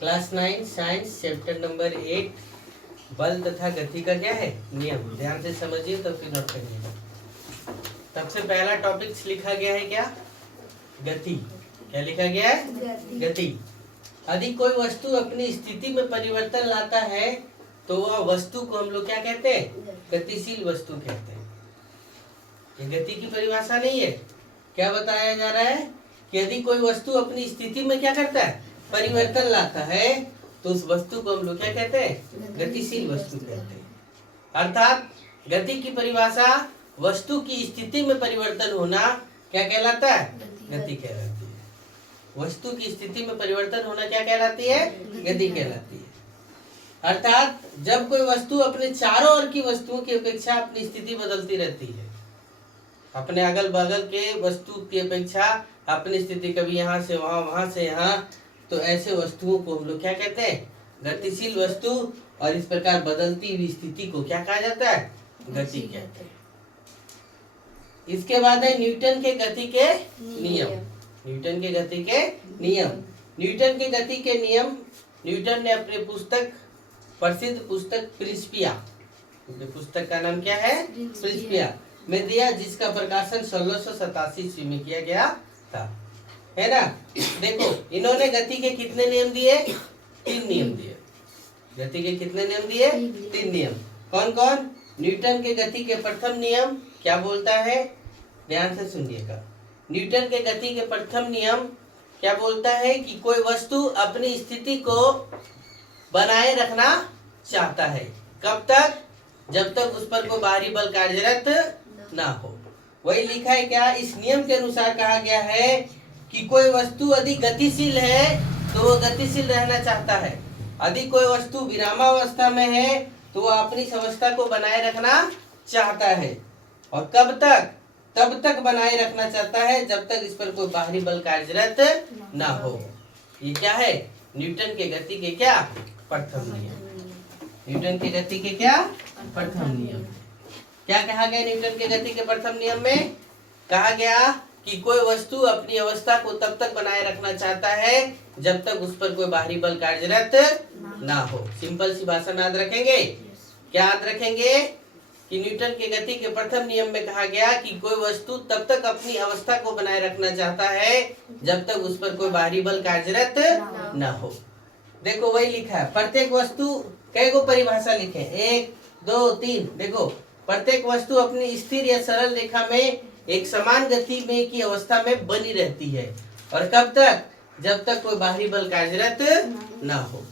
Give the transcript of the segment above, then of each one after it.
Class 9 science chapter number 8 बल तथा गति का क्या है नियम। ध्यान से समझिए तो फिर नोट करिएगा। सबसे पहला टॉपिक लिखा गया है क्या, गति। क्या लिखा गया है, गति। यदि कोई वस्तु अपनी स्थिति में परिवर्तन लाता है तो वह वस्तु को हम लोग क्या कहते हैं, गतिशील वस्तु कहते हैं। ये गति की परिभाषा नहीं है। क्या बताया जा रहा है कि यदि कोई वस्तु अपनी स्थिति में क्या करता है, परिवर्तन लाता है तो उस वस्तु को हम लोग क्या कहते हैं, गतिशील वस्तु कहते हैं। अर्थात गति की परिभाषा वस्तु की स्थिति में परिवर्तन होना क्या कहलाता है, गति कहलाती है। वस्तु की स्थिति में परिवर्तन होना क्या कहलाती है, गति कहलाती है। अर्थात जब कोई वस्तु अपने चारों ओर की वस्तुओं की अपेक्षा अपनी स्थिति बदलती रहती है, अपने अगल बगल के वस्तु की अपेक्षा अपनी स्थिति कभी यहाँ से वहाँ, वहाँ से यहाँ, तो ऐसे वस्तुओं को हम लोग क्या कहते हैं, गतिशील वस्तु। और इस प्रकार बदलती हुई स्थिति को क्या कहा जाता है, गति कहते हैं। इसके बाद है न्यूटन के गति के नियम। न्यूटन के गति के नियम। न्यूटन के गति के नियम न्यूटन ने अपने पुस्तक, प्रसिद्ध पुस्तक प्रिंसिपिया, पुस्तक का नाम क्या है, प्रिंसिपिया में दिया, जिसका प्रकाशन 1687 ईस्वी में किया गया था, है ना। देखो इन्होंने गति के कितने नियम दिए, 3 नियम दिए। गति के कितने नियम दिए, 3 नियम। कौन कौन? न्यूटन के गति के प्रथम नियम क्या बोलता है, ध्यान से सुनिएगा। न्यूटन के गति के प्रथम नियम क्या बोलता है कि कोई वस्तु अपनी स्थिति को बनाए रखना चाहता है। कब तक? जब तक उस पर कोई बाहरी बल कार्यरत ना हो। वही लिखा है क्या, इस नियम के अनुसार कहा गया है कि कोई वस्तु यदि गतिशील है तो वो गतिशील रहना चाहता है। यदि कोई वस्तु विरामावस्था में है तो वह अपनी इस अवस्था को बनाए रखना चाहता है। और कब तक? तब तक बनाए रखना चाहता है जब तक इस पर कोई बाहरी बल कार्यरत ना हो। ये क्या है, न्यूटन के गति के क्या, प्रथम नियम। न्यूटन के गति के क्या, प्रथम नियम। क्या कहा गया न्यूटन के गति के प्रथम नियम में? कहा गया कि कोई वस्तु अपनी अवस्था को तब तक बनाए रखना चाहता है जब तक उस पर कोई बाहरी बल कार्यरत ना हो। सिंपल सी भाषा में याद रखेंगे। क्या याद रखेंगे कि न्यूटन के गति के प्रथम नियम में कहा गया कि कोई वस्तु तब तक अपनी अवस्था को बनाए रखना चाहता है जब तक उस पर कोई बाहरी बल कार्यरत ना हो। देखो वही लिखा है, प्रत्येक वस्तु कई को परिभाषा लिखे, 1 2 3। देखो प्रत्येक वस्तु अपनी स्थिर या सरल रेखा में एक समान गति में की अवस्था में बनी रहती है। और कब तक? जब तक कोई बाहरी बल कार्यरत ना हो।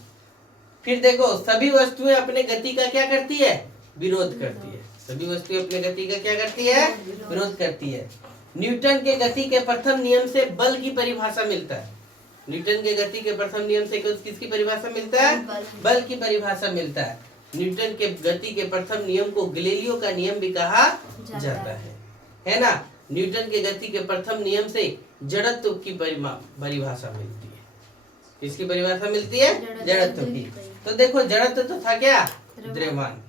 फिर देखो सभी वस्तुएं अपने गति का क्या करती है, विरोध करती है। सभी वस्तुएं अपने गति का क्या करती है, विरोध करती है। न्यूटन के गति के प्रथम नियम से बल की परिभाषा मिलता है। न्यूटन के गति के प्रथम नियम से किसकी परिभाषा मिलता है, बल की परिभाषा मिलता है। न्यूटन के गति के प्रथम नियम को गैलीलियो का नियम भी कहा जाता है ना। न्यूटन के गति के प्रथम नियम से जड़त्व की परिभाषा मिलती है। किसकी परिभाषा मिलती है, जड़त्व की। तो देखो जड़त्व तो था क्या, द्रव्यमान।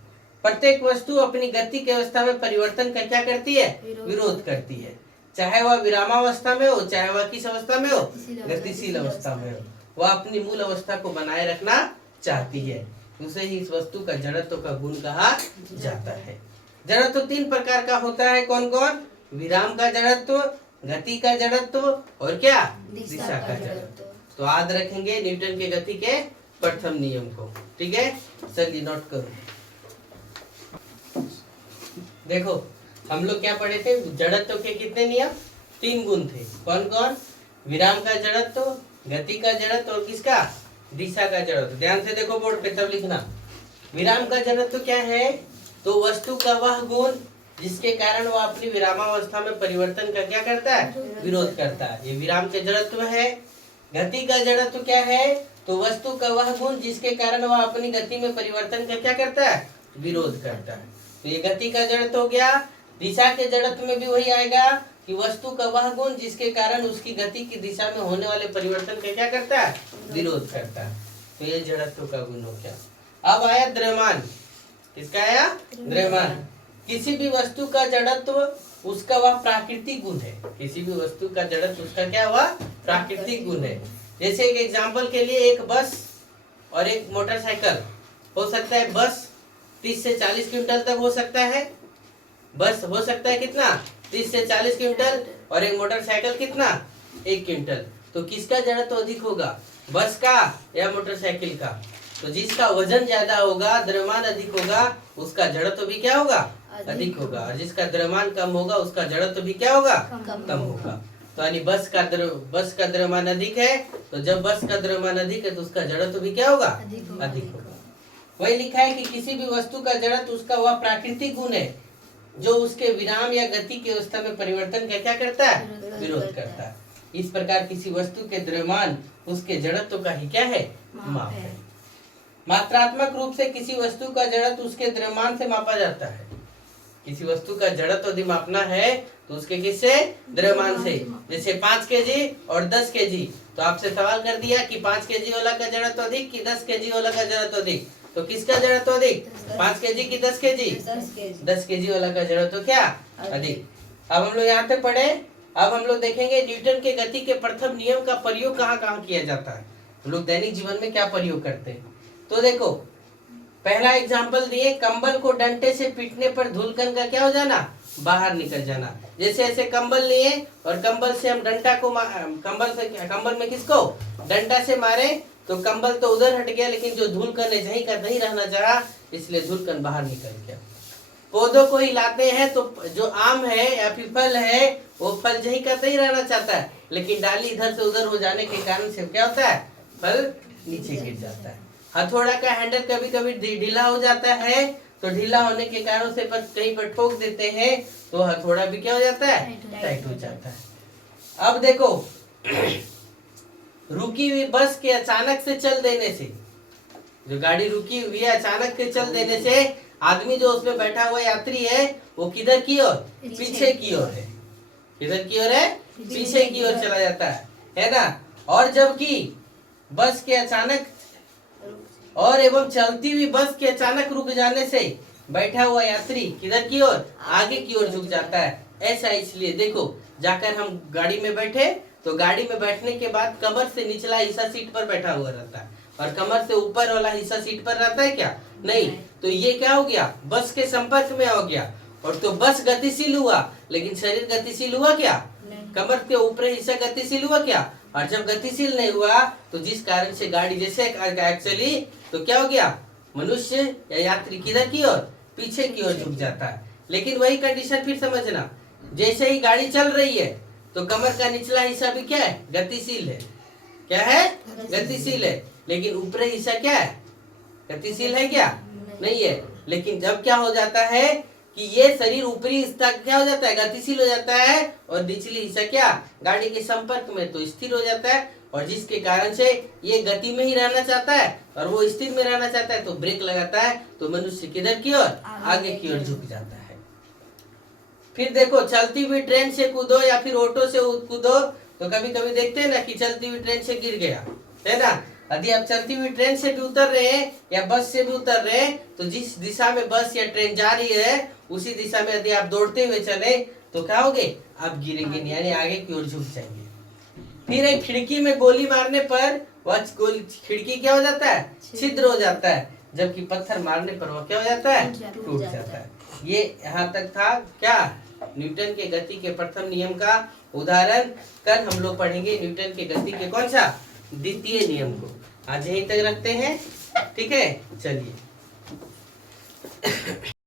प्रत्येक वस्तु अपनी गति की अवस्था में परिवर्तन का क्या करती है, विरोध करती है। चाहे वह विरामावस्था में हो, चाहे वह किस अवस्था में हो, गतिशील अवस्था में हो, वह अपनी मूल अवस्था को बनाए रखना चाहती है। उसे ही इस वस्तु का जड़त्व का गुण कहा जाता है। जड़त्व 3 प्रकार का होता है। कौन कौन? विराम का जड़त्व, गति का जड़त्व और क्या, दिशा का जड़त्व। तो याद रखेंगे न्यूटन के गति के प्रथम नियम को। ठीक है, चलिए नोट करो। देखो हम लोग क्या पढ़े थे, जड़त्व के कितने नियम, 3 गुण थे। कौन कौन? विराम का जड़त्व, गति का जड़त्व और किसका, दिशा का जड़त्व। ध्यान से देखो बोर्ड पे तब लिखना। विराम का जड़त्व क्या है, तो वस्तु का वह गुण जिसके कारण वह अपनी विरामावस्था में परिवर्तन का क्या करता है, विरोध करता है, ये विराम के जड़त्व है। गति का जड़त्व क्या है, तो वस्तु का वह गुण जिसके कारण वह अपनी गति में परिवर्तन का क्या करता है, विरोध करता है। तो ये गति का जड़त्व हो गया। दिशा के जड़त्व में भी वही आएगा कि वस्तु का वह गुण जिसके कारण उसकी गति की दिशा में होने वाले परिवर्तन का क्या करता है, विरोध करता है। तो ये जड़त्व का गुण हो गया। अब आया द्रव्यमान। किसका आया, द्रव्यमान। किसी भी वस्तु का जड़त्व उसका वह प्राकृतिक गुण है। किसी भी वस्तु का जड़त्व उसका क्या हुआ, प्राकृतिक गुण है। जैसे एक एग्जाम्पल के लिए एक बस और एक मोटरसाइकिल, हो सकता है बस 30 से 40 क्विंटल तक हो सकता है, बस हो सकता है कितना 30 से 40 क्विंटल, और एक मोटरसाइकिल कितना 1 क्विंटल। तो किसका जड़त्व अधिक होगा, बस का या मोटरसाइकिल का? तो जिसका वजन ज्यादा होगा, द्रव्यमान अधिक होगा, उसका जड़त्व भी क्या होगा, अधिक होगा, और जिसका द्रव्यमान कम होगा उसका जड़त्व भी क्या होगा, कम होगा। तो यानी बस का द्रव्यमान अधिक है, तो जब बस का द्रव्यमान अधिक है तो उसका जड़त्व भी क्या होगा, अधिक होगा। वही लिखा है कि किसी भी वस्तु का जड़त्व उसका वह प्राकृतिक गुण है जो उसके विराम या गति की अवस्था में परिवर्तन का क्या करता है, विरोध करता है। इस प्रकार किसी वस्तु के द्रव्यमान उसके जड़त्व का ही क्या है, माप है। मात्रात्मक रूप से किसी वस्तु का जड़त्व उसके द्रव्यमान से मापा जाता है। किसी वस्तु का जड़त्व यदि मापना है तो उसके किससे, द्रव्यमान से। जैसे 5 केजी और 10 केजी, तो आपसे सवाल कर दिया कि 5 केजी वाला का जड़त्व अधिक कि 10 केजी वाला का जड़त्व अधिक, तो किसका जड़त्व अधिक, 5 केजी की 10 केजी, 10 केजी वाला का जड़त्व क्या अधिक। अब हम लोग यहाँ पे पढ़े, अब हम लोग देखेंगे न्यूटन के गति के प्रथम नियम का प्रयोग कहाँ कहाँ किया जाता है, हम लोग दैनिक जीवन में क्या प्रयोग करते हैं। तो देखो पहला एग्जाम्पल दिए, कंबल को डंडे से पीटने पर धूलकण का क्या हो जाना, बाहर निकल जाना। जैसे ऐसे कंबल लिए और कंबल से हम डंडा को कंबल में किसको, डंडा से मारे तो कंबल तो उधर हट गया, लेकिन जो धूलकण है जहीं का नहीं रहना चाहा, इसलिए धूलकण बाहर निकल गया। पौधों को हिलाते हैं तो जो आम है या फिर फल है, वो फल जहीं का नहीं रहना चाहता है, लेकिन डाली इधर से उधर हो जाने के कारण से क्या होता है, फल नीचे गिर जाता है। हथौड़ा का हैंडल कभी कभी ढीला हो जाता है, तो ढीला होने के कारण से कहीं पर ठोक देते हैं तो हथौड़ा भी क्या हो जाता है, टाइट हो जाता है। अब देखो रुकी हुई बस के अचानक से चल देने से, जो गाड़ी रुकी हुई है अचानक से चल देने से, आदमी जो उसमें बैठा हुआ यात्री है वो किधर की ओर, पीछे की ओर है, किधर की ओर है, पीछे की ओर चला जाता है ना। और जबकि बस के अचानक और एवं चलती हुई बस के अचानक रुक जाने से बैठा हुआ यात्री किधर की ओर, आगे की ओर झुक जाता है। ऐसा इसलिए देखो, जाकर हम गाड़ी में बैठे तो गाड़ी में बैठने के बाद कमर से निचला हिस्सा सीट पर बैठा हुआ रहता है और कमर से ऊपर वाला हिस्सा सीट पर रहता है क्या, नहीं। तो ये क्या हो गया, बस के संपर्क में हो गया, और तो बस गतिशील हुआ लेकिन शरीर गतिशील हुआ क्या, कमर के ऊपरी हिस्सा गतिशील हुआ क्या। और जब गतिशील नहीं हुआ तो जिस कारण से गाड़ी जैसे एक्चुअली तो क्या हो गया, मनुष्य या यात्री किधर की ओर, पीछे की ओर झुक जाता है। लेकिन वही कंडीशन फिर समझना, जैसे ही गाड़ी चल रही है तो कमर का निचला हिस्सा भी क्या है, गतिशील है, क्या है, गतिशील है, लेकिन ऊपरी हिस्सा क्या है, गतिशील है क्या, नहीं है। लेकिन जब क्या हो जाता है कि ये शरीर ऊपरी हिस्सा क्या हो जाता है, गतिशील हो जाता है, और निचली हिस्सा क्या, गाड़ी के संपर्क में तो स्थिर हो जाता है, और जिसके कारण से ये गति में ही रहना चाहता है और वो स्थिर में रहना चाहता है, तो ब्रेक लगाता है तो मनुष्य किधर की ओर, आगे की ओर झुक जाता है। फिर देखो चलती हुई ट्रेन से कूदो या फिर ऑटो से कूदो, तो कभी कभी देखते हैं ना कि चलती हुई ट्रेन से गिर गया, है ना। यदि आप चलती हुई ट्रेन से भी उतर रहे हैं या बस से भी उतर रहे हैं, तो जिस दिशा में बस या ट्रेन जा रही है उसी दिशा में यदि आप दौड़ते हुए चले तो क्या होगे, आप गिरेंगे नहीं, यानी आगे की ओर झुक जाएंगे। फिर एक खिड़की में गोली मारने पर वह खिड़की क्या हो जाता है, छिद्र हो जाता है, जबकि पत्थर मारने पर वह क्या हो जाता है, टूट जाता है। ये यहाँ तक था क्या, न्यूटन के गति के प्रथम नियम का उदाहरण। कल हम लोग पढ़ेंगे न्यूटन के गति के कौन सा, द्वितीय नियम को। आज यहीं तक रखते हैं, ठीक है, चलिए।